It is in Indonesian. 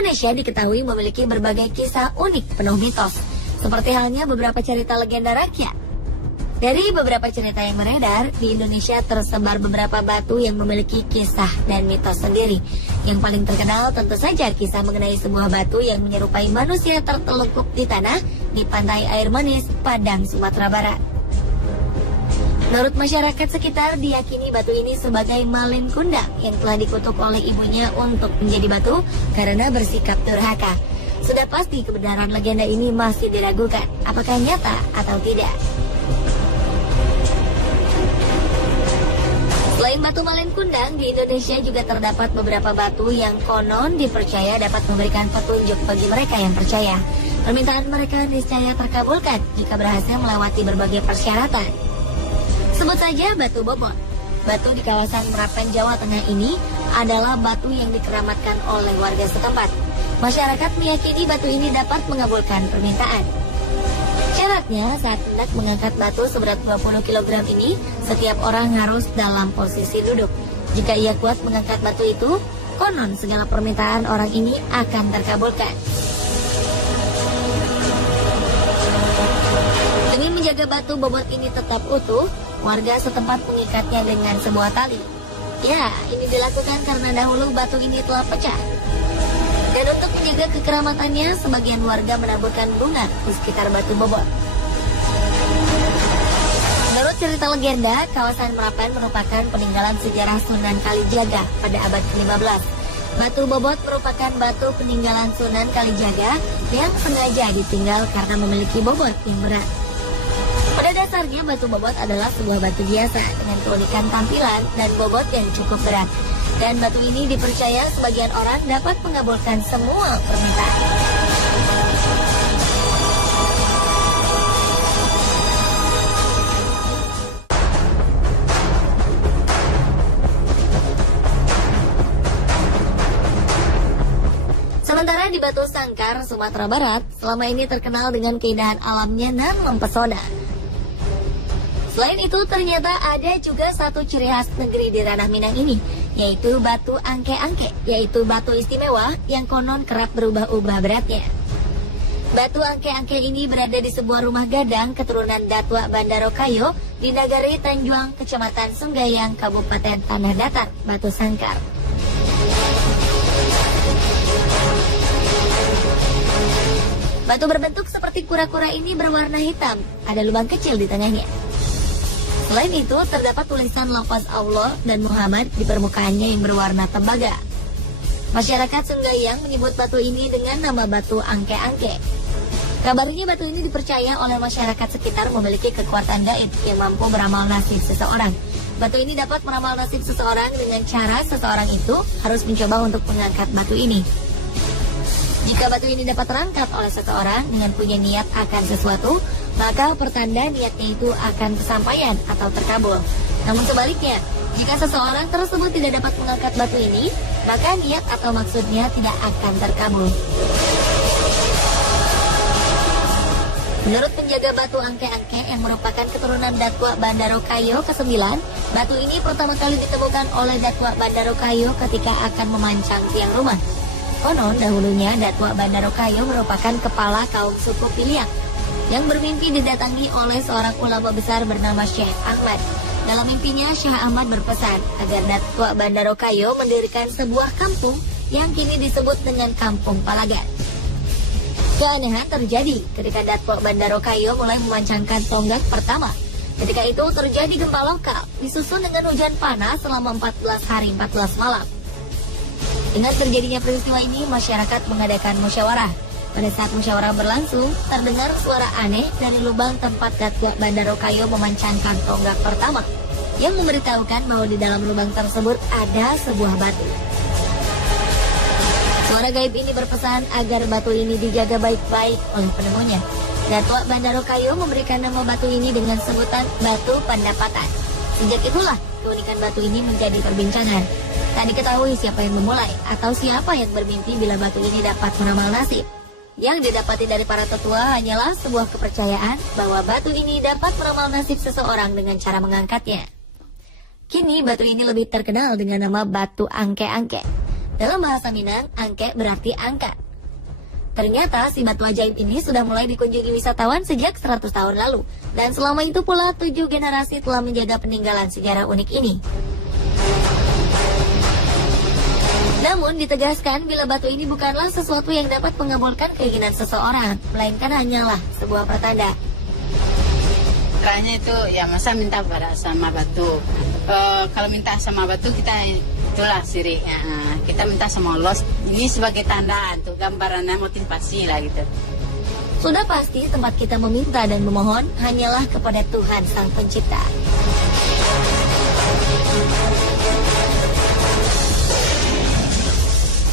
Indonesia diketahui memiliki berbagai kisah unik penuh mitos, seperti halnya beberapa cerita legenda rakyat. Dari beberapa cerita yang beredar, di Indonesia tersebar beberapa batu yang memiliki kisah dan mitos sendiri. Yang paling terkenal tentu saja kisah mengenai sebuah batu yang menyerupai manusia tertelungkup di tanah di pantai air manis, Padang, Sumatera Barat. Menurut masyarakat sekitar, diyakini batu ini sebagai malin kundang yang telah dikutuk oleh ibunya untuk menjadi batu karena bersikap durhaka. Sudah pasti kebenaran legenda ini masih diragukan, apakah nyata atau tidak. Selain batu malin kundang, di Indonesia juga terdapat beberapa batu yang konon dipercaya dapat memberikan petunjuk bagi mereka yang percaya. Permintaan mereka niscaya terkabulkan jika berhasil melewati berbagai persyaratan. Sebut saja batu bobot. Batu di kawasan Merapen, Jawa Tengah ini adalah batu yang dikeramatkan oleh warga setempat. Masyarakat meyakini batu ini dapat mengabulkan permintaan. Syaratnya, saat hendak mengangkat batu seberat 20 kg ini, setiap orang harus dalam posisi duduk. Jika ia kuat mengangkat batu itu, konon segala permintaan orang ini akan terkabulkan. Demi menjaga batu bobot ini tetap utuh, warga setempat mengikatnya dengan sebuah tali. Ya, ini dilakukan karena dahulu batu ini telah pecah. Dan untuk menjaga kekeramatannya, sebagian warga menaburkan bunga di sekitar batu bobot. Menurut cerita legenda, kawasan Merapen merupakan peninggalan sejarah Sunan Kalijaga pada abad ke-15. Batu bobot merupakan batu peninggalan Sunan Kalijaga yang sengaja ditinggal karena memiliki bobot yang berat. Pada dasarnya, batu bobot adalah sebuah batu biasa dengan keunikan tampilan dan bobot yang cukup berat. Dan batu ini dipercaya sebagian orang dapat mengabulkan semua permintaan. Sementara di Batu Sangkar, Sumatera Barat, selama ini terkenal dengan keindahan alamnya dan mempesona. Selain itu, ternyata ada juga satu ciri khas negeri di ranah Minang ini, yaitu batu angke-angke, yaitu batu istimewa yang konon kerap berubah-ubah beratnya. Batu angke-angke ini berada di sebuah rumah gadang keturunan Datuk Bandaro Kayo di Nagari Tanjuang, Kecamatan Sunggayang, Kabupaten Tanah Datar, Batu Sangkar. Batu berbentuk seperti kura-kura ini berwarna hitam, ada lubang kecil di tengahnya. Selain itu, terdapat tulisan lafaz Allah dan Muhammad di permukaannya yang berwarna tembaga. Masyarakat Sunggayang menyebut batu ini dengan nama batu angke-angke. Kabarnya batu ini dipercaya oleh masyarakat sekitar memiliki kekuatan gaib yang mampu meramal nasib seseorang. Batu ini dapat meramal nasib seseorang dengan cara seseorang itu harus mencoba untuk mengangkat batu ini. Jika batu ini dapat terangkat oleh seseorang dengan punya niat akan sesuatu, maka pertanda niatnya itu akan kesampaian atau terkabul. Namun sebaliknya, jika seseorang tersebut tidak dapat mengangkat batu ini, maka niat atau maksudnya tidak akan terkabul. Menurut penjaga batu angke-angke yang merupakan keturunan Datuk Bandaro Kayo ke-9, batu ini pertama kali ditemukan oleh Datuk Bandaro Kayo ketika akan memancang tiang rumah. Konon dahulunya Datuk Bandaro Kayo merupakan kepala kaum suku Piliang yang bermimpi didatangi oleh seorang ulama besar bernama Syekh Ahmad. Dalam mimpinya, Syekh Ahmad berpesan agar Datuk Bandaro Kayo mendirikan sebuah kampung yang kini disebut dengan Kampung Palagan. Keanehan terjadi ketika Datuk Bandaro Kayo mulai memancangkan tonggak pertama. Ketika itu terjadi gempa lokal, disusul dengan hujan panas selama 14 hari 14 malam. Dengan terjadinya peristiwa ini, masyarakat mengadakan musyawarah. Pada saat musyawarah berlangsung, terdengar suara aneh dari lubang tempat Datuk Bandaro Kayo memancangkan tonggak pertama, yang memberitahukan bahwa di dalam lubang tersebut ada sebuah batu. Suara gaib ini berpesan agar batu ini dijaga baik-baik oleh penemunya. Datuk Bandaro Kayo memberikan nama batu ini dengan sebutan Batu Pandapatan. Sejak itulah, keunikan batu ini menjadi perbincangan. Tak diketahui siapa yang memulai atau siapa yang bermimpi bila batu ini dapat meramal nasib. Yang didapati dari para tetua hanyalah sebuah kepercayaan bahwa batu ini dapat meramal nasib seseorang dengan cara mengangkatnya. Kini batu ini lebih terkenal dengan nama batu angke-angke. Dalam bahasa Minang, angke berarti angka. Ternyata si batu ajaib ini sudah mulai dikunjungi wisatawan sejak 100 tahun lalu. Dan selama itu pula 7 generasi telah menjaga peninggalan sejarah unik ini. Namun ditegaskan bila batu ini bukanlah sesuatu yang dapat mengabulkan keinginan seseorang, melainkan hanyalah sebuah pertanda. Caranya itu ya masa minta pada sama batu. Kalau minta sama batu kita itulah sirik. Kita minta sama Allah. Ini sebagai tanda untuk gambarannya motivasi lah gitu. Sudah pasti tempat kita meminta dan memohon hanyalah kepada Tuhan Sang Pencipta.